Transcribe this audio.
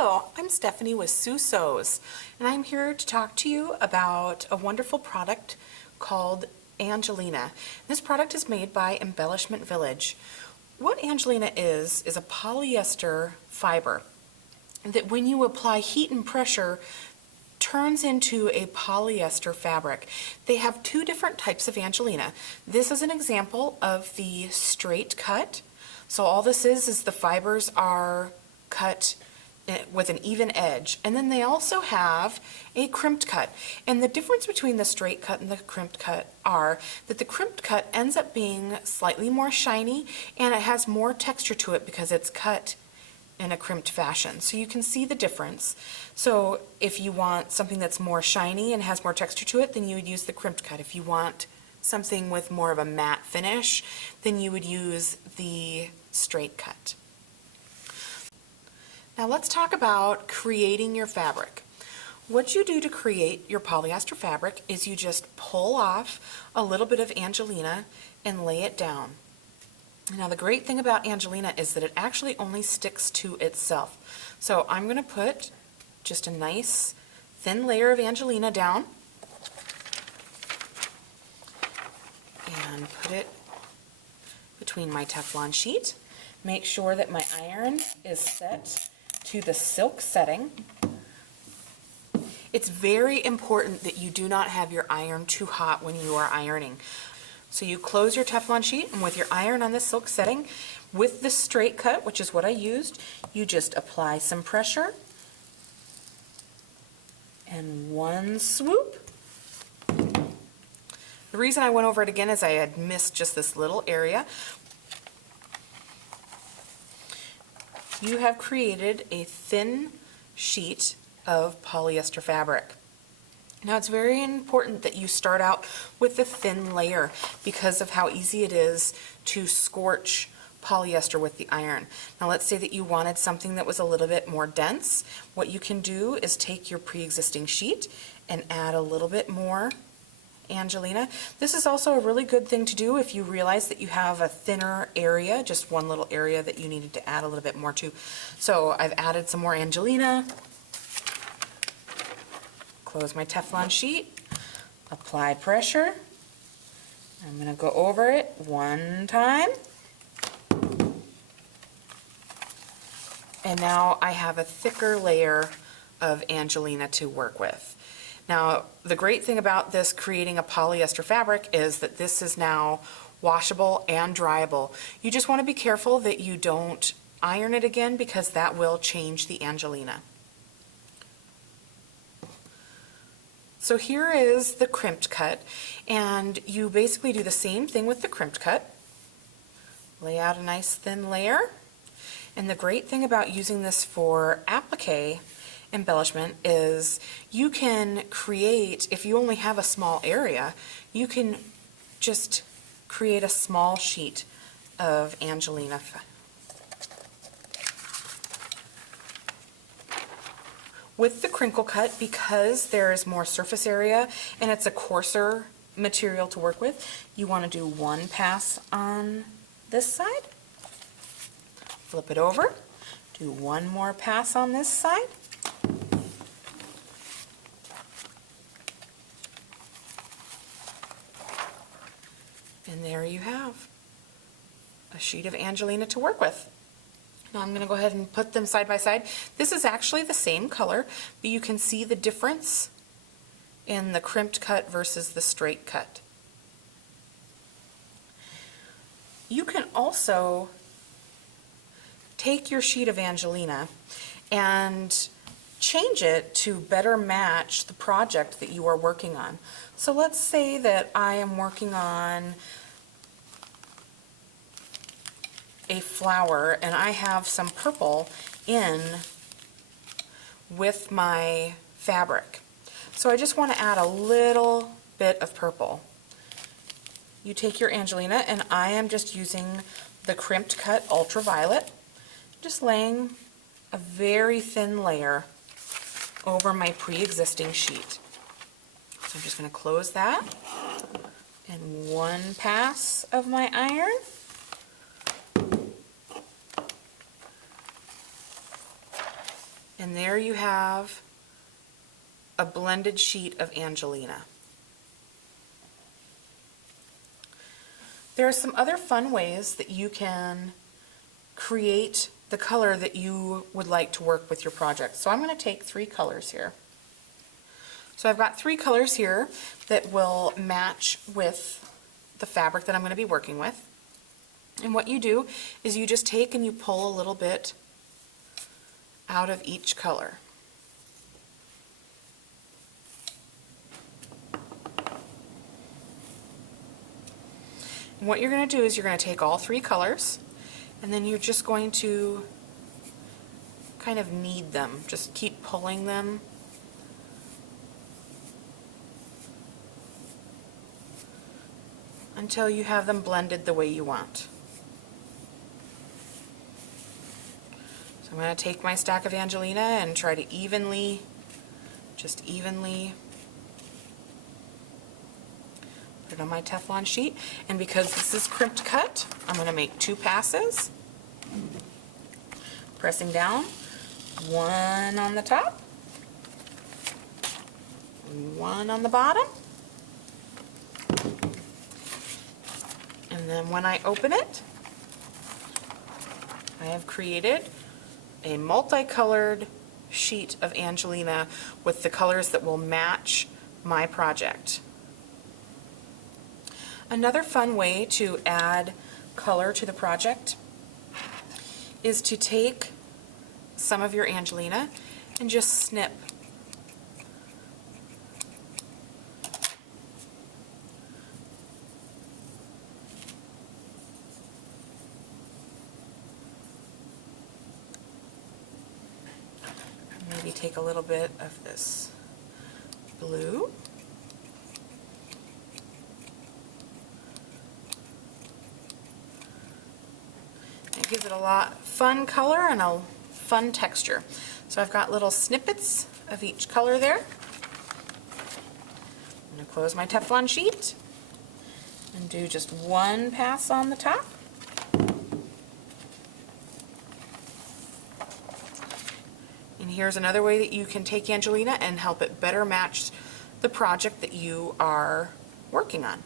Hello, I'm Stephanie with Sue Sews, and I'm here to talk to you about a wonderful product called Angelina. This product is made by Embellishment Village. What Angelina is a polyester fiber that when you apply heat and pressure turns into a polyester fabric. They have two different types of Angelina. This is an example of the straight cut. So all this is the fibers are cut with an even edge. And then they also have a crimped cut. And the difference between the straight cut and the crimped cut are that the crimped cut ends up being slightly more shiny and it has more texture to it because it's cut in a crimped fashion. So you can see the difference. So if you want something that's more shiny and has more texture to it, then you would use the crimped cut. If you want something with more of a matte finish, then you would use the straight cut. Now let's talk about creating your fabric. What you do to create your polyester fabric is you just pull off a little bit of Angelina and lay it down. Now the great thing about Angelina is that it actually only sticks to itself. So I'm going to put just a nice thin layer of Angelina down and put it between my Teflon sheet. Make sure that my iron is set to the silk setting. It's very important that you do not have your iron too hot when you are ironing. So you close your Teflon sheet, and with your iron on the silk setting, with the straight cut, which is what I used, you just apply some pressure and one swoop. The reason I went over it again is I had missed just this little area. You have created a thin sheet of polyester fabric. Now it's very important that you start out with a thin layer because of how easy it is to scorch polyester with the iron. Now let's say that you wanted something that was a little bit more dense. What you can do is take your pre-existing sheet and add a little bit more Angelina. This is also a really good thing to do if you realize that you have a thinner area, just one little area that you needed to add a little bit more to. So I've added some more Angelina. Close my Teflon sheet, apply pressure. I'm going to go over it one time. And now I have a thicker layer of Angelina to work with. Now, the great thing about this creating a polyester fabric is that this is now washable and dryable. You just want to be careful that you don't iron it again because that will change the Angelina. So here is the crimped cut, and you basically do the same thing with the crimped cut. Lay out a nice thin layer, and the great thing about using this for applique embellishment is you can create, if you only have a small area, you can just create a small sheet of Angelina. With the crinkle cut, because there is more surface area and it's a coarser material to work with, you want to do one pass on this side, flip it over, do one more pass on this side, and there you have a sheet of Angelina to work with. Now I'm going to go ahead and put them side by side. This is actually the same color, but you can see the difference in the crimped cut versus the straight cut. You can also take your sheet of Angelina and change it to better match the project that you are working on. So let's say that I am working on a flower and I have some purple in with my fabric. So I just want to add a little bit of purple. You take your Angelina, and I am just using the crimped cut ultraviolet, just laying a very thin layer over my pre-existing sheet. So I'm just going to close that, and one pass of my iron. And there you have a blended sheet of Angelina. There are some other fun ways that you can create the color that you would like to work with your project. So I'm going to take 3 colors here. So I've got 3 colors here that will match with the fabric that I'm going to be working with. And what you do is you just take and you pull a little bit out of each color. And what you're going to do is you're going to take all 3 colors and then you're just going to kind of knead them. Just keep pulling them until you have them blended the way you want. So I'm going to take my stack of Angelina and try to just evenly put it on my Teflon sheet. And because this is crimped cut, I'm going to make 2 passes. Pressing down, 1 on the top, 1 on the bottom. And then when I open it, I have created a multicolored sheet of Angelina with the colors that will match my project. Another fun way to add color to the project is to take some of your Angelina and just snip. Maybe take a little bit of this blue. It gives it a lot fun color and a fun texture. So I've got little snippets of each color there. I'm going to close my Teflon sheet and do just 1 pass on the top. And here's another way that you can take Angelina and help it better match the project that you are working on.